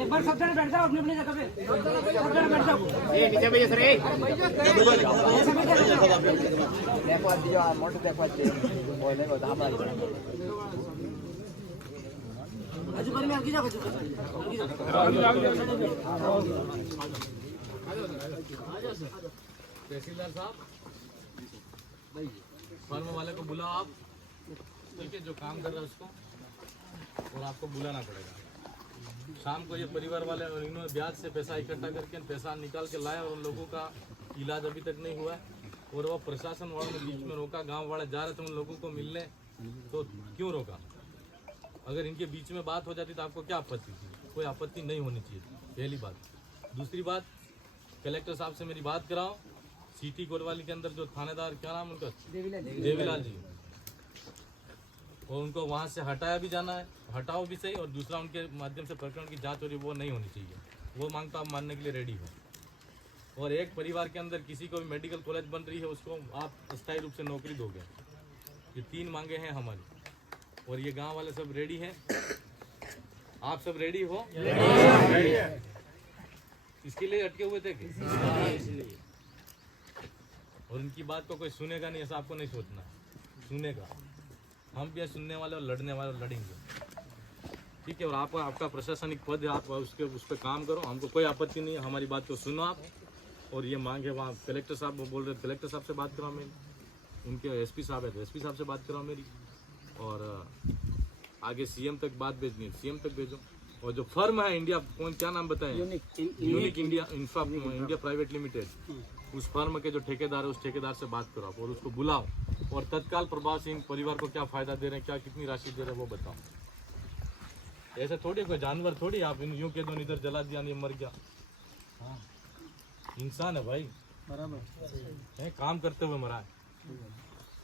एक बार सब जने बैठ जाओ अपनी अपनी जगह पे, सब जने बैठ जाओ। नीचे भैया सर देखो दियो मोटे देखो बोले को धाम आई अजू कर में आगे जाओ तहसीलदार साहब फर्म वाले को बुलाओ आप, ठीक है, जो काम कर रहा है उसको, और आपको बुलाना पड़ेगा। शाम को ये परिवार वाले और इन्होंने ब्याज से पैसा इकट्ठा करके पैसा निकाल के लाया और उन लोगों का इलाज अभी तक नहीं हुआ है, और वो प्रशासन वालों ने बीच में रोका। गांव वाले जा रहे थे उन लोगों को मिलने, तो क्यों रोका? अगर इनके बीच में बात हो जाती तो आपको क्या आपत्ति थी? कोई आपत्ति नहीं होनी चाहिए, पहली बात। दूसरी बात, कलेक्टर साहब से मेरी बात कराओ। सिटी कोतवाली के अंदर जो थानेदार, क्या नाम उनका, देवीलाल जी, और उनको वहाँ से हटाया भी जाना है, हटाओ भी सही, और दूसरा उनके माध्यम से प्रकरण की जांच हो रही है वो नहीं होनी चाहिए। वो मांग तो आप मानने के लिए रेडी हो। और एक परिवार के अंदर किसी को भी मेडिकल कॉलेज बन रही है उसको आप अस्थायी रूप से नौकरी दोगे। ये 3 मांगे हैं हमारी, और ये गांव वाले सब रेडी हैं। आप सब रेडी हो? रेडी है। इसके लिए अटके हुए थे इसलिए। और इनकी बात को कोई सुनेगा नहीं, ऐसा आपको नहीं सोचना, सुनेगा। हम भी सुनने वाले और लड़ने वाले लड़ेंगे, ठीक है। और आपका प्रशासनिक पद है, आप उस पर काम करो, हमको कोई आपत्ति नहीं है। हमारी बात को सुनो आप। और ये मांग है वहाँ कलेक्टर साहब बोल रहे, कलेक्टर साहब से बात कराओ मेरी, उनके एसपी साहब है तो एसपी साहब से बात कराओ मेरी, और आगे सीएम तक बात भेजनी है सीएम तक भेजो। और जो फर्म है इंडिया, कौन क्या नाम बताएं, unique India India private limited, उस फर्म के जो ठेकेदार है उस ठेकेदार से बात करो और उसको बुलाओ, और तत्काल प्रभाव से इन परिवार को क्या फायदा दे रहे हैं, क्या कितनी राशि दे रहे हैं वो बताओ। ऐसे थोड़ी कोई जानवर थोड़ी आप यूं कह दो इधर जला दिया नहीं मर गया। हाँ, इंसान है भाई, बराबर है, काम करते हुए मरा है,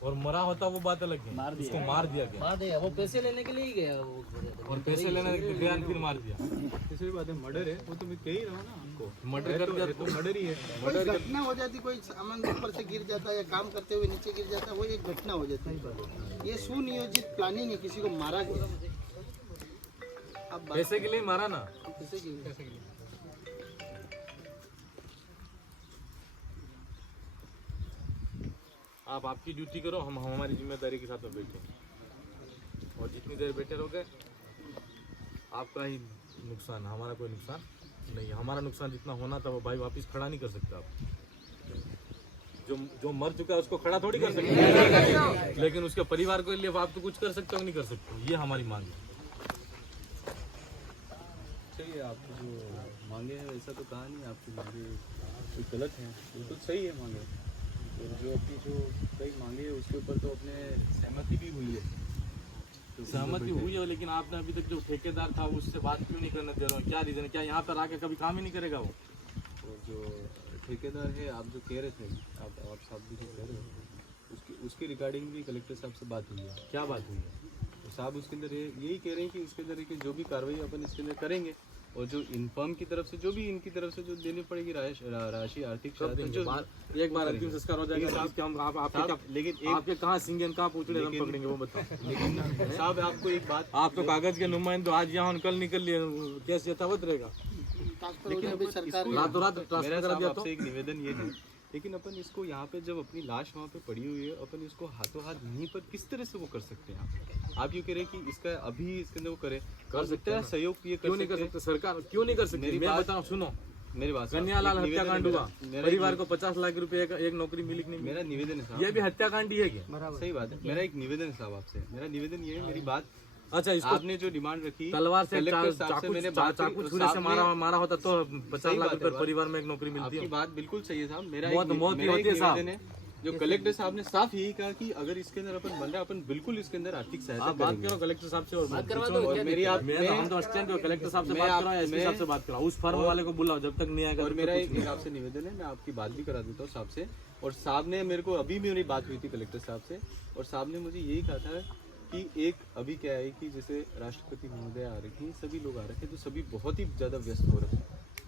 और मरा होता वो बात अलग है, उसको मार दिया गया, वो पैसे लेने के लिए ही गया वो, और पैसे लेने गया फिर मार दिया। दूसरी बात है मर्डर है, वो तो मैं कह ही रहा हूँ ना आपको, मर्डर कर दिया तो मर्डर ही है। कोई घटना हो जाती, कोई सामान ऊपर से गिर जाता है या काम करते हुए नीचे गिर जाता है, वो एक घटना हो जाती है। ये सुनियोजित प्लानिंग है, किसी को मारा गया। अब पैसे के लिए मारा ना, पैसे के लिए आप आपकी ड्यूटी करो, हम हमारी जिम्मेदारी के साथ में बैठे, और जितनी देर बैठे रहोगे आपका ही नुकसान, हमारा कोई नुकसान नहीं। हमारा नुकसान जितना होना था वो भाई वापस खड़ा नहीं कर सकता आप। जो मर चुका है उसको खड़ा थोड़ी कर सकते, लेकिन उसके परिवार के लिए आप तो कुछ कर सकते हो नहीं कर सकते। ये हमारी मांग है। चाहिए आपको जो मांगे हैं वैसा तो कहा नहीं, आपकी मांगे कोई गलत है, बिल्कुल सही है मांगे। और जो अपनी जो कई मांगे है उसके ऊपर तो अपने सहमति भी हुई है, सहमति हुई है, लेकिन आपने अभी तक जो ठेकेदार था उससे बात क्यों नहीं करने दे रहे हो? क्या रीजन है? क्या यहाँ पर आके कभी काम ही नहीं करेगा वो? और जो ठेकेदार है, आप जो कह रहे थे, आप साहब भी जो कह रहे हो, उसके रिगार्डिंग भी कलेक्टर साहब से बात हुई है। क्या बात हुई है? तो साहब उसके अंदर यही कह रहे हैं कि उसके अंदर की जो भी कार्रवाई अपन इसके अंदर करेंगे, और जो इनफर्म की तरफ से जो भी इनकी तरफ से जो देनी पड़ेगी राशि आर्थिक एक बार अंतिम संस्कार हो जाएगा, लेकिन आपके कहाँ सिंगन कहाँ पूछड़े हम पकड़ेंगे वो बताओ। लेकिन साहब आपको एक बात, आप तो कागज के नुमाइंदे, आज यहाँ कल निकल लिए, कैसे यथावत रहेगा? लेकिन रातों रात ट्रांसफर कर दिया तो एक निवेदन ये है, लेकिन अपन इसको यहाँ पे जब अपनी लाश वहाँ पे पड़ी हुई है, अपन इसको हाथों हाथ यहीं पर किस तरह से वो कर सकते हैं? आप यूँ कह रहे हैं कि इसका अभी इसके अंदर वो कर सकते हैं सहयोग, ये क्यों नहीं कर सकते? सरकार क्यों नहीं कर सकती? मैं बताऊँ, सुनो मेरी बात, कन्यालाल हत्याकांड हुआ, परिवार को 50 लाख रुपए एक नौकरी मिली नहीं? मेरा निवेदन है साहब, ये भी हत्याकांड ही है क्या? सही बात है। मेरा एक निवेदन है साहब आपसे, मेरा निवेदन ये है, मेरी बात, अच्छा, इसको आपने जो डिमांड रखी तलवार से चाकू छुरे से मारा होता तो 50 लाख रुपए परिवार में एक नौकरी मिलती है। आपकी बात बिल्कुल सही है साहब। मेरा मौत ही होती है साहब। जो कलेक्टर साहब ने साफ यही कहा कि अगर इसके अंदर अपन बन रहा है, अपन बिल्कुल इसके अंदर आर्थिक सहायता बात करो कलेक्टर साहब से, और बात करवा दो। मेरी आप हम तो अस्टेंट हो, कलेक्टर साहब से बात कराओ, एसपी साहब से बात कराओ, उस फर्म वाले को बुलाओ जब तक नहीं आएगा। और मेरा एक आपसे निवेदन है, मैं आपकी बात भी करा देता हूँ साहब से। और साहब ने मेरे को, अभी मेरी बात हुई थी कलेक्टर साहब से, और साहब ने मुझे यही कहा था कि एक अभी क्या है कि जैसे राष्ट्रपति महोदय आ रही थी, सभी लोग आ रहे थे, तो सभी बहुत ही ज़्यादा व्यस्त हो रहे थे,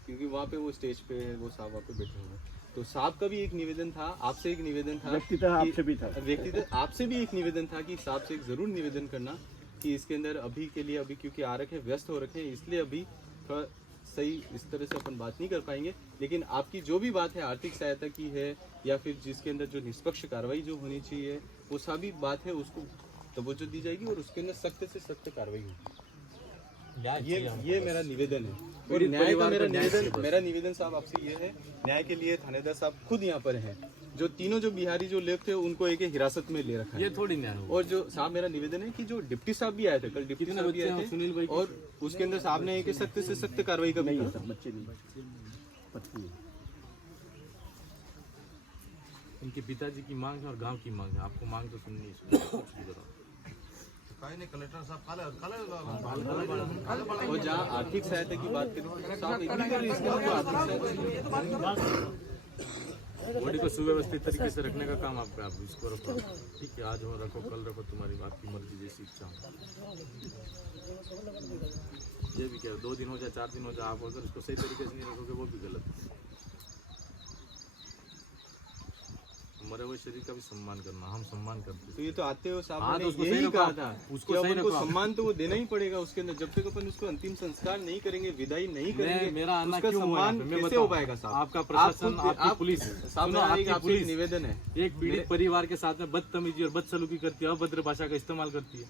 क्योंकि वहाँ पे वो स्टेज पे है, वो साहब वहाँ पे बैठे हुए हैं, तो तो साहब का भी एक निवेदन था, आपसे एक निवेदन था, व्यक्तिगत आपसे भी था, व्यक्तिगत आपसे भी एक निवेदन था कि साहब से एक जरूर निवेदन करना कि इसके अंदर अभी के लिए, अभी क्योंकि आरक है, व्यस्त हो रखे हैं, इसलिए अभी थोड़ा सही इस तरह से अपन बात नहीं कर पाएंगे। लेकिन आपकी जो भी बात है आर्थिक सहायता की है या फिर जिसके अंदर जो निष्पक्ष कार्रवाई जो होनी चाहिए वो सभी बात है, उसको तवज्जो दी जाएगी और उसके अंदर सख्त से सख्त कार्रवाई होगी। ये मेरा निवेदन है। और न्याय का मेरा निवेदन साहब आपसे ये है, न्याय के लिए थानेदार साहब खुद यहाँ पर हैं, जो तीनों जो बिहारी जो लोग थे उनको एक हिरासत में ले रखा है। ये थोड़ी न्याय होगा। और जो साहब मेरा निवेदन है कि जो डिप्टी साहब भी आए थे, कल डिप्टी साहब भी आए थे सुनील भाई और उसके अंदर साहब ने एक सख्त से सख्त कार्रवाई का भी नहीं है कहा। सर, बच्चे नहीं, पत्नी है। इनके पिताजी की मांग है और गांव की मांग है, आपको मांग तो सुननी है। कलेक्टर साहब और जहाँ आर्थिक सहायता की बात करें तो साहब एग्री कर रहे हैं इसके अंदर आर्थिक सहायता बॉडी को सुव्यवस्थित तरीके से रखने का काम आपका, आप इसको रखो, ठीक है, आज हो रखो, कल रखो, तुम्हारी आपकी मर्जी जैसी इच्छा हो। ये भी क्या 2 दिन हो जाए 4 दिन हो जाए, आप अगर इसको सही तरीके से नहीं रखोगे वो भी गलत है। मरे हुए शरीर का भी सम्मान करना, हम सम्मान करते हैं। तो ये तो आते हो साहब हाँ, ने तो उसको यही सही कहा रखो, था उसको कि सही अपन को रखो। सम्मान तो वो देना ही पड़ेगा उसके अंदर, जब तक अपन उसको अंतिम संस्कार नहीं करेंगे, विदाई नहीं करेंगे, मेरा आना उसका क्यों हुआ सम्मान यहाँ पे? मैं कैसे हो बताऊं। पाएगा साहब? आपका प्रशासन, आपकी पुलिस, साहब सुनो, मेरा आपकी एक आपसे पुलिस एक निवेदन है, एक पीड़ित परिवार के साथ में बदतमीजी और बदसलूकी करती है, अभद्र भाषा का इस्तेमाल करती है।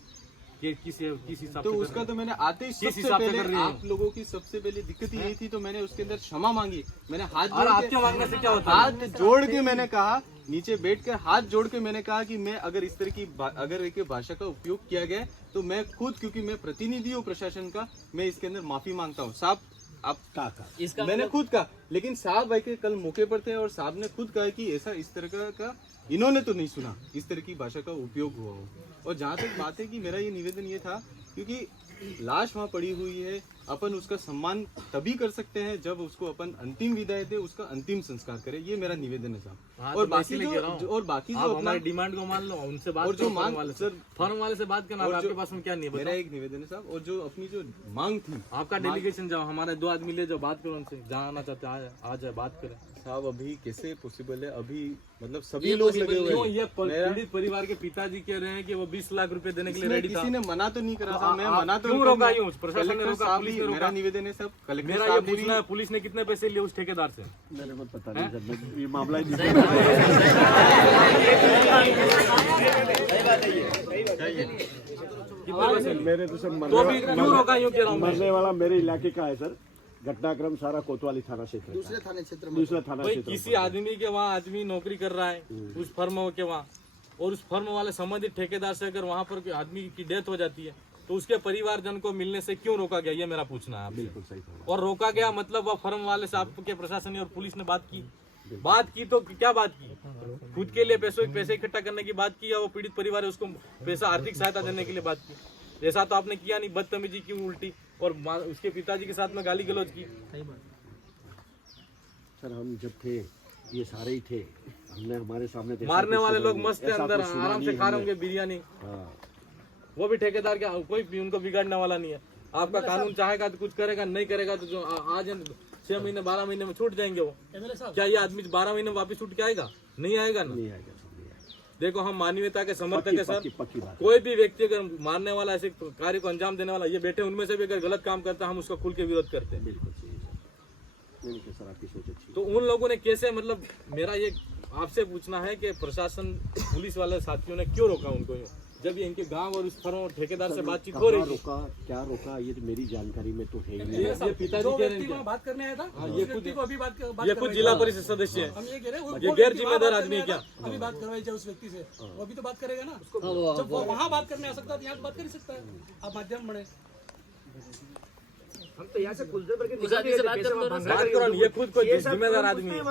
ये किस हिसाब तो से उसका तो मैंने आते ही सबसे हिसाब से कर पहले रही है? आप लोगों की सबसे पहले दिक्कत यही थी, तो मैंने उसके अंदर क्षमा मांगी, मैंने हाथ और जोड़ आपके के मांगने से क्या होता है? हाथ जोड़ के मैंने कहा, नीचे बैठकर हाथ जोड़ के मैंने कहा कि मैं अगर इस तरह की अगर एक भाषा का उपयोग किया गया तो मैं खुद, क्योंकि मैं प्रतिनिधि हूँ प्रशासन का, मैं इसके अंदर माफी मांगता हूँ। साहब आप कहा मैंने खुद कहा, लेकिन साहब भाई के कल मौके पर थे और साहब ने खुद कहा कि ऐसा इस तरह का इन्होंने तो नहीं सुना इस तरह की भाषा का उपयोग हुआ हो। और जहाँ तक बात है कि मेरा ये निवेदन ये था, क्योंकि लाश वहाँ पड़ी हुई है, अपन उसका सम्मान तभी कर सकते हैं जब उसको अपन अंतिम विदाई दे, उसका अंतिम संस्कार करें, ये मेरा निवेदन है साहब। हाँ, और तो बाकी इसीलिए कह रहा हूँ। और बाकी जो आप अपना हमारी डिमांड को मान लो, उनसे बात और जो करो, मांग फर्म वाले से, सर, फर्म वाले से बात करना, और आपके जो- पास में क्या नहीं है मेरा बताओ। एक निवेदन है साहब, और जो अपनी जो मांग थी आपका डेलीगेशन जाओ, हमारे 2 आदमी ले जाओ, बात करो उनसे, जहाँ आना चाहते हैं आ जाए, बात करें। साहब, अभी कैसे पॉसिबल है? अभी मतलब सभी लोग लगे हुए क्यों? हैं। ये मेरा- पीड़ित परिवार के पिताजी कह रहे हैं कि वो 20 लाख रुपए देने के लिए इसमें रेडी था। किसी ने मना तो नहीं करा था, मैं आप मना तो क्यों नहीं रोका करूंगा। यूं? प्रशासन ने कलेक्टर रोका, साहब पुलिस भी- ने रोका। मेरा निवेदन है सब, कलेक्टर मेरा ये साहब ने पूछना है, पुलिस ने कितने पैसे लिए उस ठेकेदार से? मेरे को पता नहीं सर, मैं ये मामला ही नहीं कितने पैसे लिए? मेरे तो सर तो भी क्यों रोका यूं कह रहा हूँ मैं? मरने वाला मेरे इलाके का है सर। घटनाक्रम सारा कोतवाली थाना क्षेत्र का दूसरे है। थाने क्षेत्र में दूसरा थाना भाई क्षेत्र किसी आदमी के वहाँ आदमी नौकरी कर रहा है उस फर्म के वहाँ, और उस फर्म वाले संबंधित ठेकेदार से अगर वहाँ पर कोई आदमी की डेथ हो जाती है तो उसके परिवारजन को मिलने से क्यों रोका गया? ये मेरा पूछना है आपसे। बिल्कुल सही था। और रोका गया मतलब वह फर्म वाले से आपके प्रशासन और पुलिस ने बात की तो क्या बात की? खुद के लिए पैसे इकट्ठा करने की बात की, या वो पीड़ित परिवार है उसको पैसा आर्थिक सहायता देने के लिए बात की? ऐसा तो आपने किया नहीं, बदतमीजी की उल्टी, और उसके पिताजी के साथ में गाली गलौज की। सर हम जब थे ये सारे ही थे, हमने हमारे सामने तो ऐसा मारने कुछ वाले सुना लोग नहीं, मस्त है ऐसा अंदर, कुछ सुना आराम नहीं से खा रहे हमने। होंगे बिरयानी, हाँ, वो भी ठेकेदार के कोई भी उनको बिगाड़ने वाला नहीं है। आपका कानून चाहेगा तो कुछ करेगा, नहीं करेगा तो जो आज 6 महीने 12 महीने में छूट जाएंगे वो। क्या ये आदमी 12 महीने में वापिस छूट के आएगा? नहीं आएगा ना। नहीं आएगा सर, नहीं आएगा। देखो हम मानवीयता के समर्थक है सर। पक्की बात। कोई भी व्यक्ति अगर मारने वाला, ऐसे कार्य को अंजाम देने वाला, ये बैठे उनमें से भी अगर गलत काम करता है हम उसका खुल के विरोध करते हैं। बिल्कुल सही है सर। नहीं सर, आपकी सोच अच्छी है। तो उन लोगों ने कैसे, मतलब मेरा ये आपसे पूछना है कि प्रशासन पुलिस वाले साथियों ने क्यों रोका उनको यूं? जब ये इनके गांव और उस फर्म और ठेकेदार से बातचीत हो रही कहाँ थी। रोका, क्या रोका, ये तो मेरी जानकारी में तो है ही नहीं। ये पिताजी कह रहे हैं बात करने आया था, हाँ, उस व्यक्ति को अभी बात ये खुद जिला परिषद सदस्य है। हम ये कह रहे हैं, ये गैर जिम्मेदार आदमी है क्या? अभी बात करवाई जाए उस व्यक्ति से, वो अभी तो बात करेगा ना। जब वो वहाँ बात करने आ सकता है तो यहाँ बात कर ही सकता है। आप माध्यम बने। हम तो यहाँ से कुलदीप करके उस आदमी से बात करो ना। बात करो, ये खुद कोई जिम्मेदार आदमी है।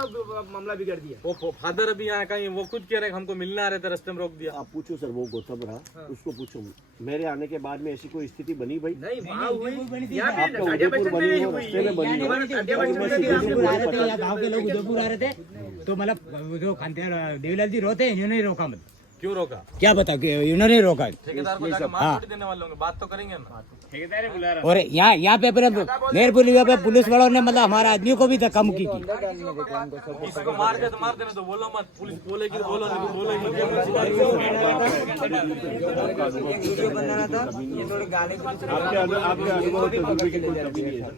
मामला बिगड़ दिया। वो फादर अभी यहाँ कहीं, वो खुद कह रहे हैं हमको मिलने आ रहे थे, रास्ते में रोक दिया। आप पूछो सर, वो गौतम रहा, उसको पूछो मेरे आने के बाद में ऐसी कोई स्थिति बनी भाई? नहीं वहाँ हुई, यहाँ पे आपका टाटिया उदयपुर बच्चन में बनी नहीं हो, हुई। रास्ते में बनी हो। हमारे टाटिया और बच्चन मैं में सीधे भी से हमने बोल बोला पता था। गांव के लोग उदयपुर आ रहे थे तो मतलब जो खानते देवीलाल जी रोते हैं, इन्होंने रोका। मतलब क्यों रोका? क्या बता के इन्होंने रोका? ठेकेदार को जाके मार थोड़ी देने वाले होंगे, बात तो करेंगे ना। और यहाँ पे अपने मेयर पुलिस पे पुलिस वालों ने मतलब हमारे आदमी को भी कम की थी। किसी को मार के तो मार देना, तो बोलो मत, पुलिस बोलेगी तो बोलो, नहीं बोलेगी आपके अनुभव तजुर्बे की कोई कमी नहीं है।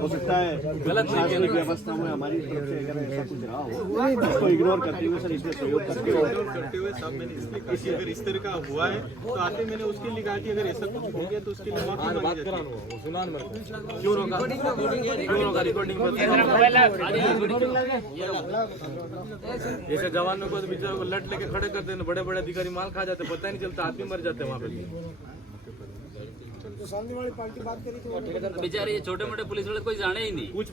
हो सकता है गलत शासनिक व्यवस्था में हमारी तरफ से अगर ऐसा कुछ रहा हो, उसको इग्नोर करते हुए सर इसमें सहयोग करते हुए साहब मैंने इसलिए कहा कि अगर इस तरह का हुआ है तो आते मैंने उसके लिए कहा कि अगर ऐसा कुछ हो गया तो उसके लिए माफी मांगी जाती है। वो सुना मेरे को, क्यों रोका, रिकॉर्डिंग जैसे जवानों को तो बेचारों को लट लेके खड़े कर देना, बड़े बड़े अधिकारी माल खा जाते, पता ही नहीं चलता, आदमी मर जाते वहाँ पे। बेचारे ये छोटे मोटे पुलिस वाले कोई जाने ही नहीं। कुछ